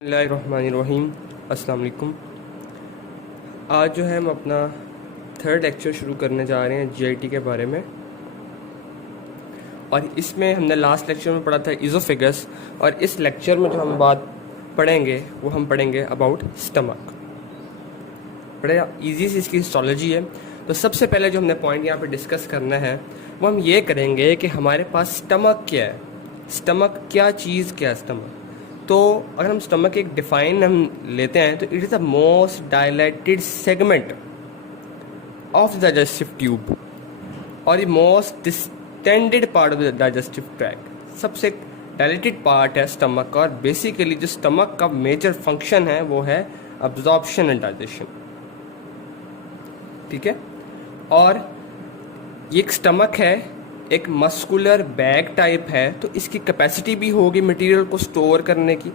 बिस्मिल्लाहिर्रहमानिर्रहीम। अस्सलाम वालेकुम। आज जो है हम अपना थर्ड लेक्चर शुरू करने जा रहे हैं जीआईटी के बारे में। और इसमें हमने लास्ट लेक्चर में पढ़ा था इज़ोफेगस, और इस लेक्चर में जो हम बात पढ़ेंगे वो हम पढ़ेंगे अबाउट स्टमक। बड़ा इजी सी इसकी हिस्टोलॉजी है। तो सबसे पहले जो हमने पॉइंट यहाँ पे डिस्कस करना है वो हम ये करेंगे कि हमारे पास स्टमक क्या है, स्टमक क्या चीज़, क्या है स्टमक। तो अगर हम स्टमक एक डिफाइन हम लेते हैं तो it is the most dilated segment of the digestive tube और the most distended part of the digestive tract. सबसे डायलेटेड पार्ट है स्टमक का, और बेसिकली जो स्टमक का मेजर फंक्शन है वो है अब्जॉर्प्शन एंड डाइजेशन। ठीक है। और ये एक स्टमक है, एक मस्कुलर बैग टाइप है, तो इसकी कैपेसिटी भी होगी मटेरियल को स्टोर करने की।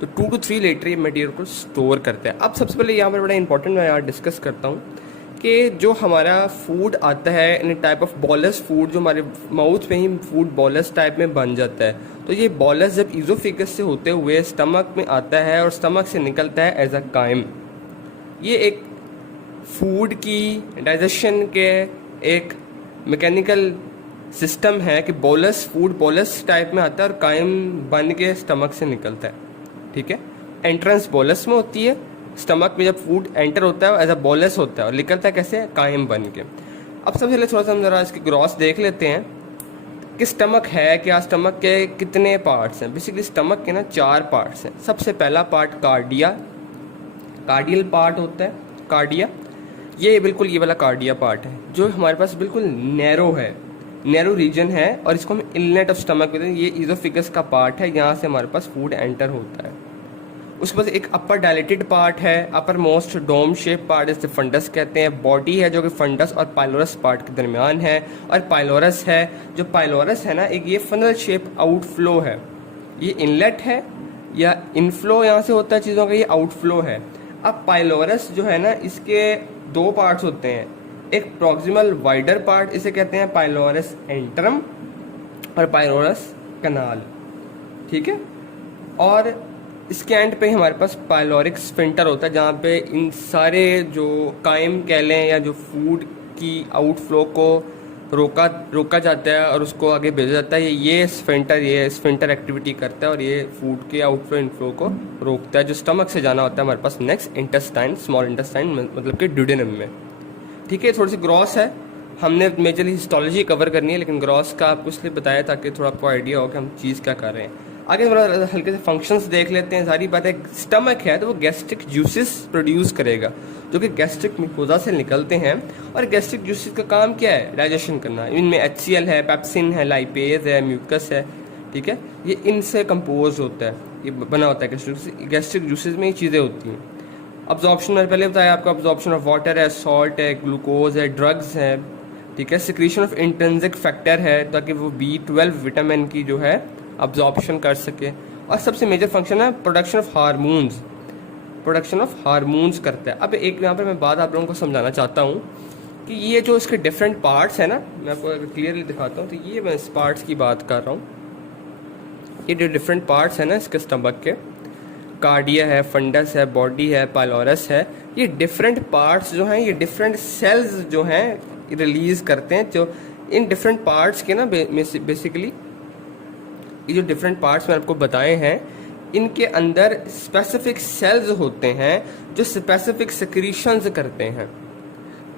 तो 2 to 3 लीटर ये मटेरियल को स्टोर करते हैं। अब सबसे पहले यहाँ पर बड़ा इंपॉर्टेंट मैं यहाँ डिस्कस करता हूँ कि जो हमारा फूड आता है इन टाइप ऑफ बॉलस फूड, जो हमारे माउथ में ही फूड बॉलस टाइप में बन जाता है, तो ये बॉलस जब ईज़ोफेगस से होते हुए स्टमक में आता है और स्टमक से निकलता है एज अ काइम। ये एक फूड की डाइजेशन के एक मैकेनिकल सिस्टम है कि बोलस फूड बोलस टाइप में आता है और कायम बन के स्टमक से निकलता है। ठीक है। एंट्रेंस बोलस में होती है, स्टमक में जब फूड एंटर होता है एज अ बोलस होता है और निकलता है कैसे, कायम बन के। अब सबसे पहले थोड़ा सा हम जरा इसकी ग्रॉस देख लेते हैं कि स्टमक है क्या, स्टमक के कितने पार्ट्स हैं। बेसिकली स्टमक के ना 4 पार्ट्स हैं। सबसे पहला पार्ट कार्डिया, कार्डियल पार्ट होता है, कार्डिया। ये बिल्कुल ये वाला कार्डिया पार्ट है जो हमारे पास बिल्कुल नैरो है, नैरो रीजन है, और इसको हम इनलेट ऑफ स्टमक कहते हैं। ये इज़ोफेगस का पार्ट है, यहाँ से हमारे पास फूड एंटर होता है। उसके बाद एक अपर डायलेटेड पार्ट है, upper most dome shape part, इसे फंडस कहते हैं। बॉडी है जो कि फंडस और पाइलोरस पार्ट के दरमियान है, और पाइलोरस है, जो पाइलोरस है ना एक ये फनल शेप आउटफ्लो है। ये इनलेट है या इनफ्लो यहाँ से होता है चीज़ों का, ये आउटफ्लो है। अब पाइलोरस जो है ना इसके 2 पार्ट्स होते हैं, एक प्रॉक्सिमल वाइडर पार्ट इसे कहते हैं पाइलोरस एंट्रम और पाइलोरस कनाल। ठीक है। और इसके एंड पे हमारे पास पाइलोरिक स्फिंक्टर होता है, जहाँ पे इन सारे जो कायम कह लें या जो फूड की आउटफ्लो को रोका जाता है और उसको आगे भेजा जाता है, ये स्फिंक्टर एक्टिविटी करता है और ये फूड के आउटफ्लो इनफ्लो को रोकता है, जो स्टमक से जाना होता है हमारे पास नेक्स्ट इंटेस्टाइन, स्मॉल इंटेस्टाइन मतलब कि ड्यूडेनम में। ठीक है। थोड़ी सी ग्रॉस है, हमने मेजरली हिस्टोलॉजी कवर करनी है, लेकिन ग्रॉस का आपको इसलिए बताया ताकि थोड़ा आपको आइडिया हो कि हम चीज़ क्या कर रहे हैं। आगे थोड़ा हल्के से फंक्शंस देख लेते हैं। सारी बात है, स्टमक है तो वो गैस्ट्रिक जूसेस प्रोड्यूस करेगा जो कि गैस्ट्रिक म्यूकोजा से निकलते हैं, और गैस्ट्रिक जूसेस का काम क्या है, डाइजेशन करना। इनमें HCl है, पेप्सिन है, लाइपेज है, म्यूकस है। ठीक है। ये इनसे कंपोज होता है, ये बना होता है गैस्ट्रिक जूसेस में ये चीज़ें होती हैं। अब्जॉर्प्शन मैंने पहले बताया आपको, अब्जॉर्प्शन ऑफ वाटर है, सॉल्ट है, ग्लूकोज है, ड्रग्स है। ठीक है। सिक्रीशन ऑफ इंट्रिंसिक फैक्टर है ताकि वो B12 विटामिन की जो है अब्जॉर्प्शन कर सके। और सबसे मेजर फंक्शन है production of hormones, production of hormones करता है। अब एक यहाँ पर मैं बात आप लोगों को समझाना चाहता हूँ कि ये जो इसके डिफरेंट पार्ट्स है ना, मैं आपको क्लियरली दिखाता हूँ। तो ये मैं इस पार्ट्स की बात कर रहा हूँ। ये जो डिफरेंट पार्ट्स है ना इसके स्टमक के, कार्डिया है, फंडस है, बॉडी है, पाइलोरस है, ये डिफरेंट पार्ट्स जो हैं ये डिफरेंट सेल्स जो हैं रिलीज करते हैं। जो इन डिफरेंट पार्ट्स के ना बेसिकली ये जो डिफरेंट पार्ट्स मैंने आपको बताए हैं, इनके अंदर स्पेसिफिक सेल्स होते हैं जो स्पेसिफिक सिक्रीशंस करते हैं।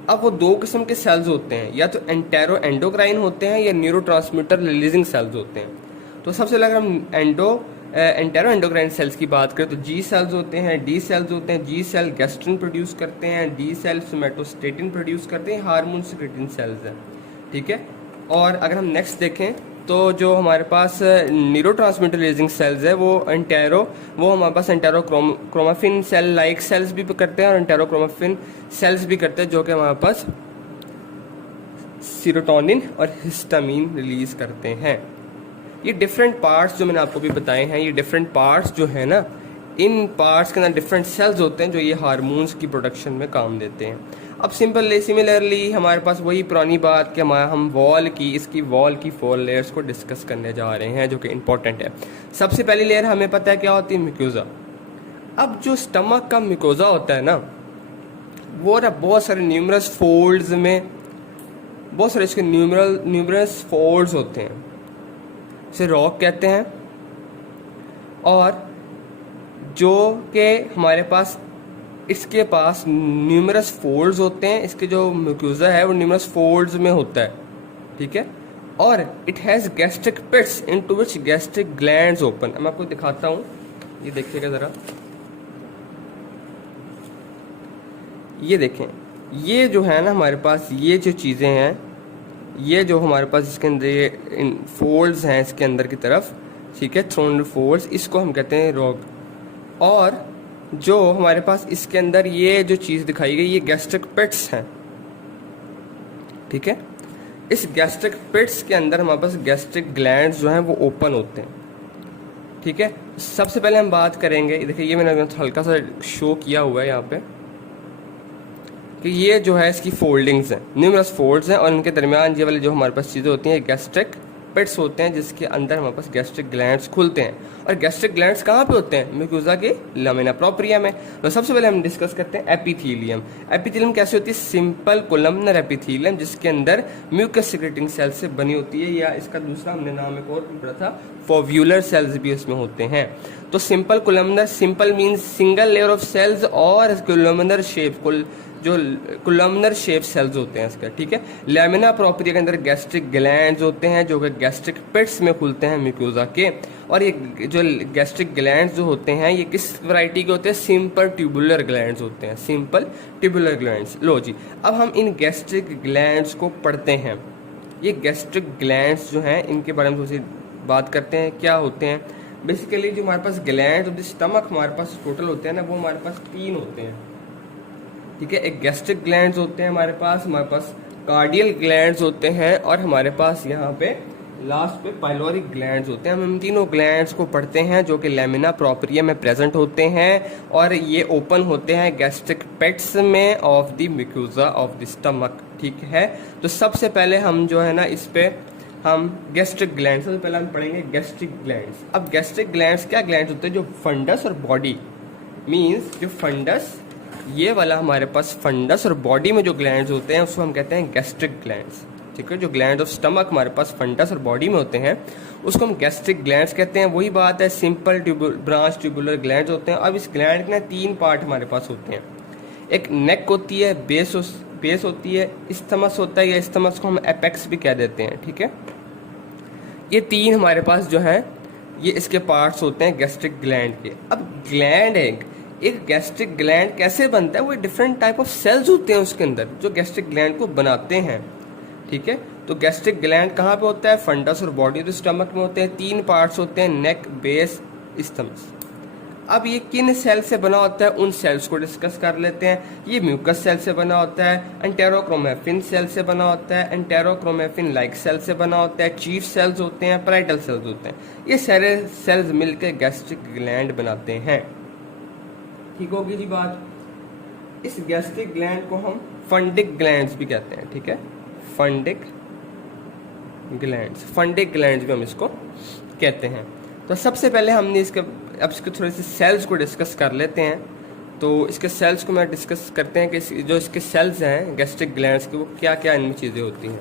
अब वो 2 किस्म के सेल्स होते हैं, या तो एंटेरो एंडोक्राइन होते हैं या न्यूरोट्रांसमीटर रिलीजिंग सेल्स होते हैं। तो सबसे पहले अगर हम एंटेरो एंडोक्राइन सेल्स की बात करें तो G सेल्स होते हैं, D सेल्स होते हैं। G सेल गैस्ट्रिन प्रोड्यूस करते हैं, D सेल सोमेटोस्टेटिन प्रोड्यूस करते हैं, हार्मोन सिक्रेटिंग सेल्स हैं। ठीक है। और अगर हम नेक्स्ट देखें तो जो हमारे पास न्यूरोट्रांसमीटर रिलीजिंग सेल्स है वो हमारे पास enterochromaffin cell like cells भी करते हैं और एंटेरो क्रोमाफिन सेल्स भी करते हैं, जो कि हमारे पास सीरोटोनिन और हिस्टामिन रिलीज करते हैं। ये डिफरेंट पार्ट्स जो मैंने आपको भी बताए हैं, ये डिफरेंट पार्ट्स जो है ना, इन पार्ट्स के अंदर डिफरेंट सेल्स होते हैं जो ये हार्मोन्स की प्रोडक्शन में काम देते हैं। अब सिमिलरली हमारे पास वही पुरानी बात कि हम इसकी वॉल की 4 लेयर्स को डिस्कस करने जा रहे हैं जो कि इंपॉर्टेंट है। सबसे पहली लेयर हमें पता है क्या होती है, म्यूकोजा। अब जो स्टमक का म्यूकोजा होता है ना, वो ना बहुत सारे न्यूमरस फोल्ड्स में, बहुत सारे इसके न्यूमरस फोल्ड्स होते हैं, इसे रॉक कहते हैं। और जो कि हमारे पास, इसके पास न्यूमरस फोल्ड्स होते हैं, इसके जो म्यूकोजा है वो न्यूमरस फोल्ड्स में होता है, ठीक है। और it has gastric pits into which gastric glands open. मैं आपको दिखाता हूँ, ये देखिएगा ज़रा, ये देखें, ये जो है ना हमारे पास, ये जो चीज़ें हैं, ये जो हमारे पास इसके अंदर ये इन फोल्ड्स हैं इसके अंदर की तरफ, ठीक है, थ्रोन फोल्ड्स, इसको हम कहते हैं रॉग। और जो हमारे पास इसके अंदर ये जो चीज़ दिखाई गई, ये गैस्ट्रिक पिट्स हैं, ठीक है। इस गैस्ट्रिक पिट्स के अंदर हमारे पास गैस्ट्रिक ग्लैंड्स जो हैं वो ओपन होते हैं, ठीक है। सबसे पहले हम बात करेंगे, देखिए ये मैंने हल्का सा शो किया हुआ है यहाँ पे, कि ये जो है इसकी फोल्डिंग्स हैं, न्यूमरस फोल्ड्स हैं, और इनके दरमियान ये वाली जो हमारे पास चीज़ें होती हैं गैस्ट्रिक पिट्स होते हैं, जिसके अंदर हमारे पास गैस्ट्रिक ग्लैंड्स खुलते हैं। और गैस्ट्रिक ग्लैंड्स कहाँ पे होते हैं? म्यूकोजा के लामिना प्रोप्रिया में। तो सबसे पहले हम डिस्कस करते हैं एपिथेलियम। एपिथेलियम कैसे होती है? सिंपल कोलमनर एपिथेलियम, जिसके अंदर म्यूकस सिक्रेटिंग सेल से बनी होती है, या इसका दूसरा हमने नाम एक और पढ़ा था, फोव्यूलर सेल्स भी इसमें होते हैं। तो simple columnar, simple means single layer of cells, और कोलमनर शेप, जो कोलमनर शेप सेल्स होते हैं इसका, ठीक है। लैमिना प्रोप्रिया के अंदर गैस्ट्रिक ग्लैंड्स होते हैं, जो कि गैस्ट्रिक पिट्स में खुलते हैं म्यूकोजा के। और ये जो गैस्ट्रिक ग्लैंड्स जो होते हैं, ये किस वैरायटी के होते हैं? सिंपल ट्यूबुलर ग्लैंड्स होते हैं, सिंपल ट्यूबुलर ग्लैंड्स। लो जी, अब हम इन गैस्ट्रिक ग्लैंड्स को पढ़ते हैं। ये गैस्ट्रिक ग्लैंड्स जो हैं, इनके बारे में थोड़ी सी बात करते हैं, क्या होते हैं। बेसिकली जो हमारे पास ग्लैंड ऑफ द स्टमक हमारे पास टोटल होते हैं ना, वो हमारे पास 3 होते हैं, ठीक है। एक गैस्ट्रिक ग्लैंड्स होते हैं हमारे पास कार्डियल ग्लैंड्स होते हैं, और हमारे पास यहाँ पे लास्ट पे पाइलोरिक ग्लैंड्स होते हैं। हम इन तीनों ग्लैंड्स को पढ़ते हैं, जो कि लैमिना प्रोप्रिया में प्रेजेंट होते हैं, और ये ओपन होते हैं गैस्ट्रिक पेट्स में of the mucosa of the stomach, ठीक है। तो सबसे पहले हम जो है ना, इस पे हम गैस्ट्रिक ग्लैंड, सबसे पहले हम पढ़ेंगे गैस्ट्रिक ग्लैंड्स। अब गैस्ट्रिक ग्लैंड्स क्या ग्लैंड्स होते हैं? जो फंडस और बॉडी, मीन्स जो फंडस, ये वाला हमारे पास फंडस और बॉडी में जो ग्लैंड्स होते हैं उसको हम कहते हैं गैस्ट्रिक ग्लैंड्स, ठीक है। जो ग्लैंड ऑफ स्टमक हमारे पास फंडस और बॉडी में होते हैं उसको हम गैस्ट्रिक ग्लैंड्स कहते हैं। वही बात है, सिंपल ब्रांच ट्यूबुलर ग्लैंड्स होते हैं। अब इस ग्लैंड के ना 3 पार्ट हमारे पास होते हैं। एक नेक होती है, बेस होती है, इस्थमस होता है, या इस्थमस को हम एपेक्स भी कह देते हैं, ठीक है। ये 3 हमारे पास जो है, ये इसके पार्ट्स होते हैं गैस्ट्रिक ग्लैंड के। अब ग्लैंड एक गैस्ट्रिक ग्लैंड कैसे बनता है? वो डिफरेंट टाइप ऑफ सेल्स होते हैं उसके अंदर जो गैस्ट्रिक ग्लैंड को बनाते हैं, ठीक है। तो गैस्ट्रिक ग्लैंड कहाँ पे होता है? फंडस और बॉडी तो स्टमक में होते हैं। 3 पार्ट्स होते हैं, नेक, बेस, इस्थमस। अब ये किन सेल से बना होता है, उन सेल्स को डिस्कस कर लेते हैं। ये म्यूकस सेल से बना होता है, एंटेरोक्रोमेफिन सेल से बना होता है, एंटेरोक्रोमेफिन लाइक सेल से बना होता है, चीफ सेल्स होते हैं, पैराइटल सेल्स होते हैं। ये सारे सेल्स मिलकर गैस्ट्रिक ग्लैंड बनाते हैं, ठीक होगी जी बात। इस गैस्ट्रिक ग्लैंड को हम फंडिक ग्लैंड्स भी कहते हैं, ठीक है। फंडिक ग्लैंड्स भी हम इसको कहते हैं। तो सबसे पहले हमने अब इसके थोड़े से सेल्स को डिस्कस कर लेते हैं। तो इसके सेल्स को मैं डिस्कस करते हैं कि जो इसके सेल्स हैं गैस्ट्रिक ग्लैंड्स के, वो क्या क्या इनमें चीज़ें होती हैं।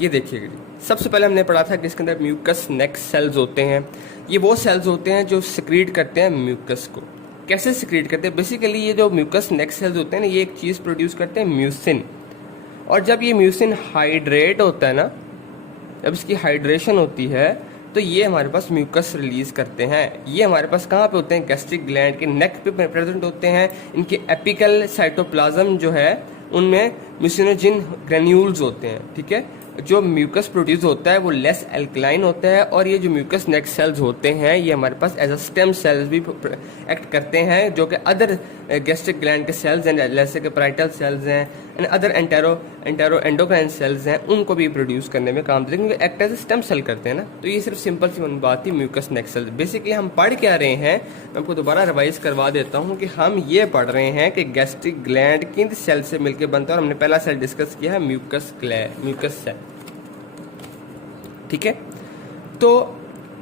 ये देखिएगा जी, सबसे पहले हमने पढ़ा था कि इसके अंदर म्यूकस नेक सेल्स होते हैं। ये वो सेल्स होते हैं जो सिक्रीट करते हैं म्यूकस को। कैसे सिक्रीट करते हैं? बेसिकली ये जो म्यूकस नेक सेल्स होते हैं ना, ये एक चीज़ प्रोड्यूस करते हैं, म्यूसिन। और जब ये म्यूसिन हाइड्रेट होता है ना, जब इसकी हाइड्रेशन होती है, तो ये हमारे पास म्यूकस रिलीज करते हैं। ये हमारे पास कहाँ पे होते हैं? गैस्ट्रिक ग्लैंड के नेक पे प्रेजेंट होते हैं। इनके एपिकल साइटोप्लाज्म जो है उनमें म्यूसिनोजिन ग्रेन्यूल्स होते हैं, ठीक है। जो म्यूकस प्रोड्यूस होता है वो लेस एल्कलाइन होता है, और ये जो म्यूकस नेक सेल्स होते हैं ये हमारे पास एज अ स्टेम सेल्स भी एक्ट करते हैं, जो कि अदर गैस्ट्रिक ग्लैंड के सेल्स हैं, जैसे कि पैराइटल सेल्स हैं एंड अदर एंडोक्राइन सेल्स हैं, उनको भी प्रोड्यूस करने में काम देते हैं, क्योंकि act as a stem cell करते हैं ना। तो ये सिर्फ सिंपल सी बात थी म्यूकस नेक सेल्स। बेसिकली हम पढ़ क्या रहे हैं, मैं आपको दोबारा रिवाइज करवा देता हूँ कि हम ये पढ़ रहे हैं कि गैस्ट्रिक ग्लैंड किन सेल से मिलकर बनता है, और हमने पहला सेल डिस्कस किया है म्यूकस सेल, ठीक है। तो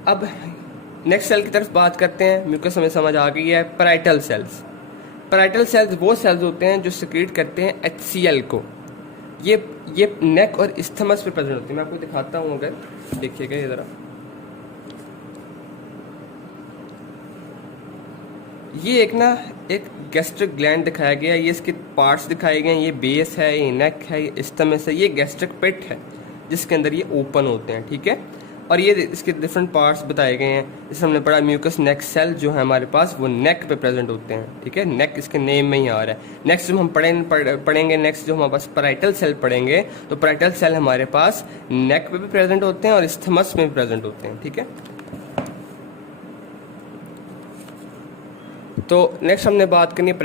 अब नेक्स्ट सेल की तरफ बात करते हैं। म्यूकस हमें समझ आ गई है। पैराइटल सेल्स, पैराइटल सेल्स वो सेल्स होते हैं जो सिक्रीट करते हैं HCl को। ये नेक और इस्थमस पे प्रेजेंट होती है। मैं आपको दिखाता हूँ, अगर देखिएगा ये ज़रा, ये एक गैस्ट्रिक ग्लैंड दिखाया गया है, ये इसके पार्ट्स दिखाए गए हैं, ये बेस है, ये नेक है, ये इस्थमस है, ये गैस्ट्रिक पिट है जिसके अंदर ये ओपन होते हैं, ठीक है। और ये इसके डिफरेंट पार्ट्स बताए गए हैं। जैसे हमने पढ़ा म्यूकस नेक सेल जो है हमारे पास, वो नेक पे प्रेजेंट होते हैं, ठीक है। नेक इसके नेम में ही आ रहा है। नेक्स्ट जो हम पढ़ेंगे नेक्स्ट जो हमारे पास पैराइटल सेल पढ़ेंगे, तो पैराइटल सेल हमारे पास नेक पे भी प्रेजेंट होते हैं और इस्थमस में भी प्रेजेंट होते हैं, ठीक है। तो नेक्स्ट हमने बात करनी है